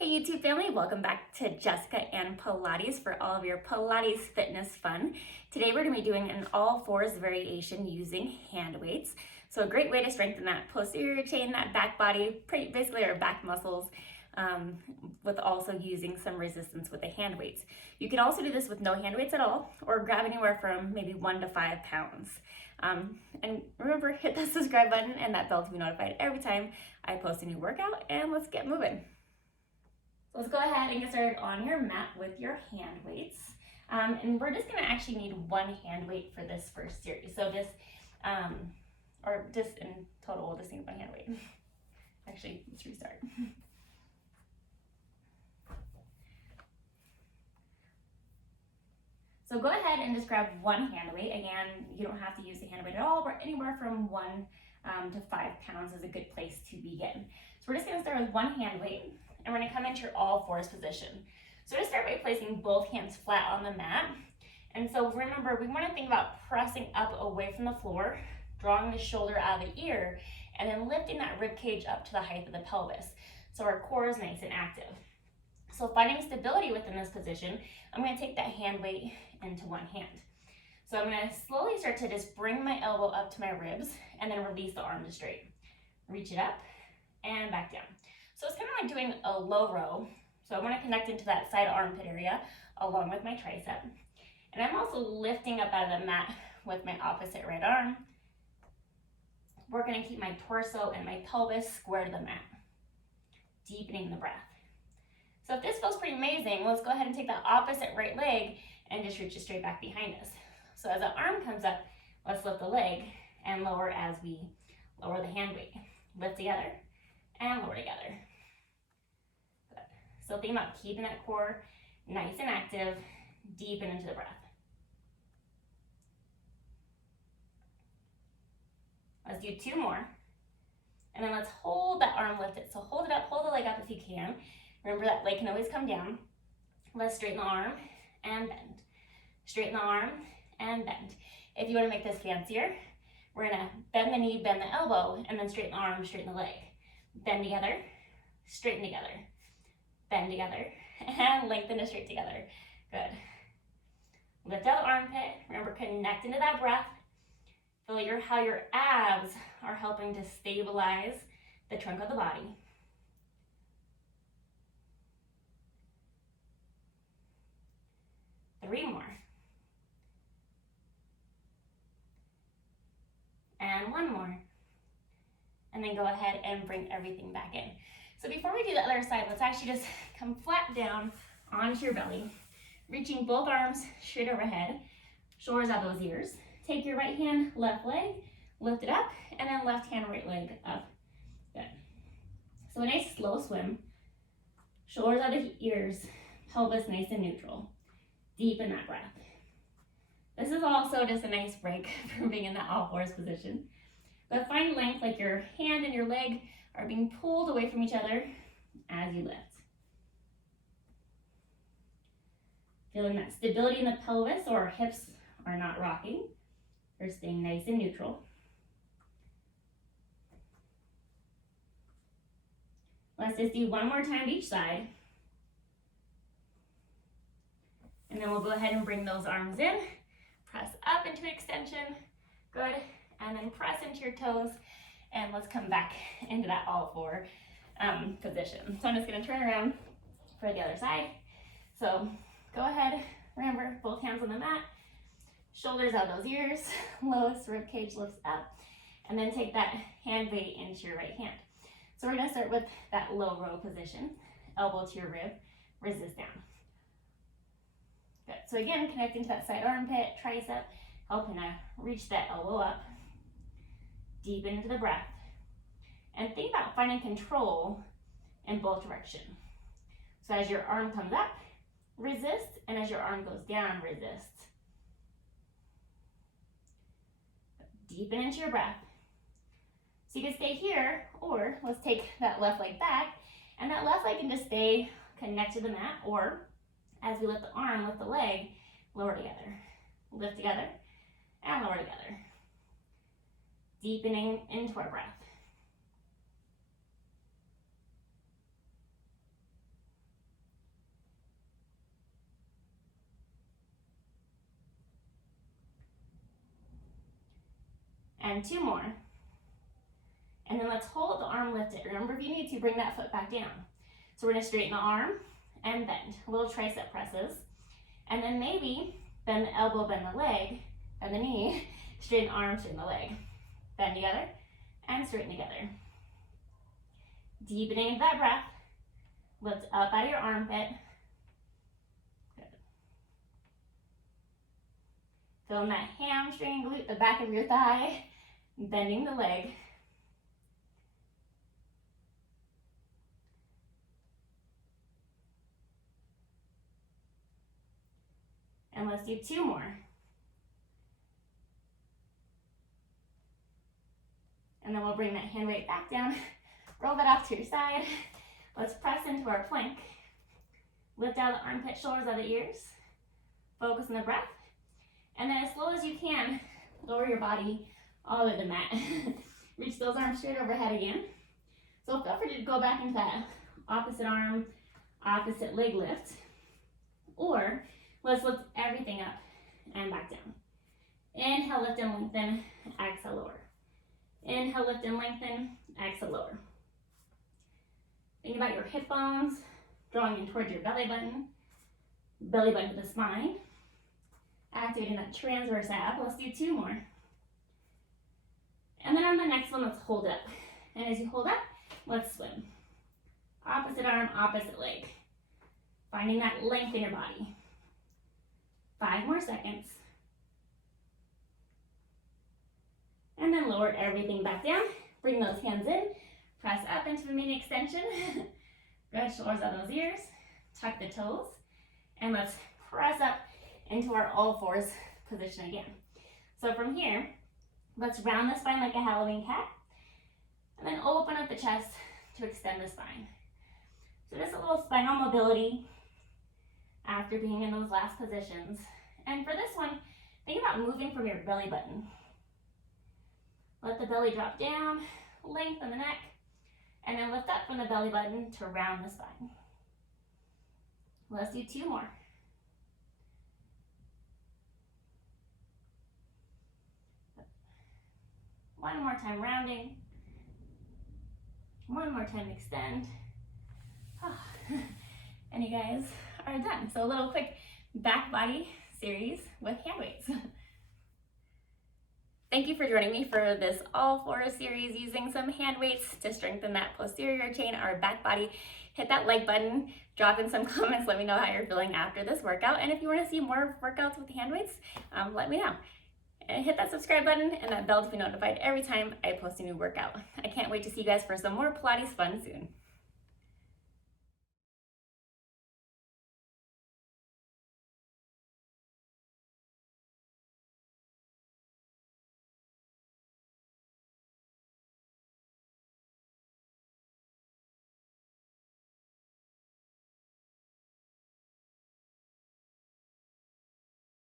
Hey YouTube family, welcome back to Jessica and Pilates for all of your Pilates fitness fun. Today we're going to be doing an all fours variation using hand weights. So a great way to strengthen that posterior chain, that back body, basically our back muscles, with also using some resistance with the hand weights. You can also do this with no hand weights at all, or grab anywhere from maybe 1 to 5 pounds. And remember, hit that subscribe button and that bell to be notified every time I post a new workout, and let's get moving. So let's go ahead and get started on your mat with your hand weights. And we're just gonna actually need one hand weight for this first series. So just in total, we'll just need one hand weight. Actually, let's restart. So go ahead and just grab one hand weight. Again, you don't have to use the hand weight at all, but anywhere from 1 to 5 pounds is a good place to begin. So we're just gonna start with one hand weight, and we're gonna come into your all fours position. So we're gonna start by placing both hands flat on the mat. And so remember, we wanna think about pressing up away from the floor, drawing the shoulder out of the ear, and then lifting that rib cage up to the height of the pelvis. So our core is nice and active. So finding stability within this position, I'm gonna take that hand weight into one hand. So I'm gonna slowly start to just bring my elbow up to my ribs and then release the arm to straight. Reach it up and back down. So it's kind of like doing a low row. So I want to connect into that side armpit area along with my tricep. And I'm also lifting up out of the mat with my opposite right arm. We're going to keep my torso and my pelvis square to the mat, deepening the breath. So if this feels pretty amazing, let's go ahead and take that opposite right leg and just reach it straight back behind us. So as the arm comes up, let's lift the leg and lower as we lower the hand weight. Lift together and lower together. Good. So think about keeping that core nice and active, deep and into the breath. Let's do 2 more. And then let's hold that arm lifted. So hold it up, hold the leg up if you can. Remember that leg can always come down. Let's straighten the arm and bend. Straighten the arm and bend. If you want to make this fancier, we're going to bend the knee, bend the elbow, and then straighten the arm, straighten the leg. Bend together, straighten together, bend together, and lengthen to straight together. Good. Lift out the armpit. Remember, connect into that breath. Feel how your abs are helping to stabilize the trunk of the body. Three more. And 1 more. And then go ahead and bring everything back in. So before we do the other side, let's actually just come flat down onto your belly, reaching both arms straight overhead, shoulders out those ears. Take your right hand, left leg, lift it up, and then left hand, right leg up. Good. So a nice slow swim, shoulders out the ears, pelvis nice and neutral. Deepen that breath. This is also just a nice break from being in that all fours position. But find length, like your hand and your leg are being pulled away from each other as you lift. Feeling that stability in the pelvis, so our hips are not rocking. They're staying nice and neutral. Let's just do 1 more time to each side. And then we'll go ahead and bring those arms in. Press up into extension. Good. And then press into your toes. And let's come back into that all four position. So I'm just going to turn around for the other side. So go ahead. Remember, both hands on the mat. Shoulders out those ears. Lowest rib cage lifts up. And then take that hand weight into your right hand. So we're going to start with that low row position. Elbow to your rib. Resist down. Good. So again, connecting to that side armpit, tricep, helping to reach that elbow up. Deepen into the breath. And think about finding control in both directions. So as your arm comes up, resist, and as your arm goes down, resist. Deepen into your breath. So you can stay here, or let's take that left leg back, and that left leg can just stay connected to the mat, or as we lift the arm, lift the leg, lower together. Lift together, and lower together. Deepening into our breath. and 2 more. And then let's hold the arm lifted. Remember, if you need to, bring that foot back down. So we're gonna straighten the arm and bend, little tricep presses. And then maybe bend the elbow, bend the leg, bend the knee, straighten the arm, straighten the leg. Bend together and straighten together. Deepening into that breath. Lift up out of your armpit. Good. Feeling that hamstring, glute, the back of your thigh, bending the leg. And let's do 2 more. And then we'll bring that hand weight back down, roll that off to your side. Let's press into our plank. Lift out the armpit, shoulders out of the ears. Focus on the breath. And then as slow as you can, lower your body all the way to the mat. Reach those arms straight overhead again. So feel free to go back into that opposite arm, opposite leg lift. Or let's lift everything up and back down. Inhale, lift and lengthen, exhale, lower. Inhale, lift and lengthen, exhale, lower. Think about your hip bones, drawing in towards your belly button to the spine. Activating that transverse ab. Let's do 2 more. And then on the next one, let's hold up. And as you hold up, let's swim. Opposite arm, opposite leg. Finding that length in your body. 5 more seconds. And then lower everything back down. Bring those hands in. Press up into a mini extension. Red shoulders out those ears. Tuck the toes. And let's press up into our all fours position again. So from here, let's round the spine like a Halloween cat. And then open up the chest to extend the spine. So just a little spinal mobility after being in those last positions. And for this one, think about moving from your belly button. Let the belly drop down, lengthen the neck, and then lift up from the belly button to round the spine. Let's do 2 more. One more time rounding. One more time extend. And you guys are done. So a little quick back body series with hand weights. Thank you for joining me for this all fours series using some hand weights to strengthen that posterior chain, our back body. Hit that like button, drop in some comments, let me know how you're feeling after this workout. And if you want to see more workouts with hand weights, let me know. And hit that subscribe button and that bell to be notified every time I post a new workout. I can't wait to see you guys for some more Pilates fun soon.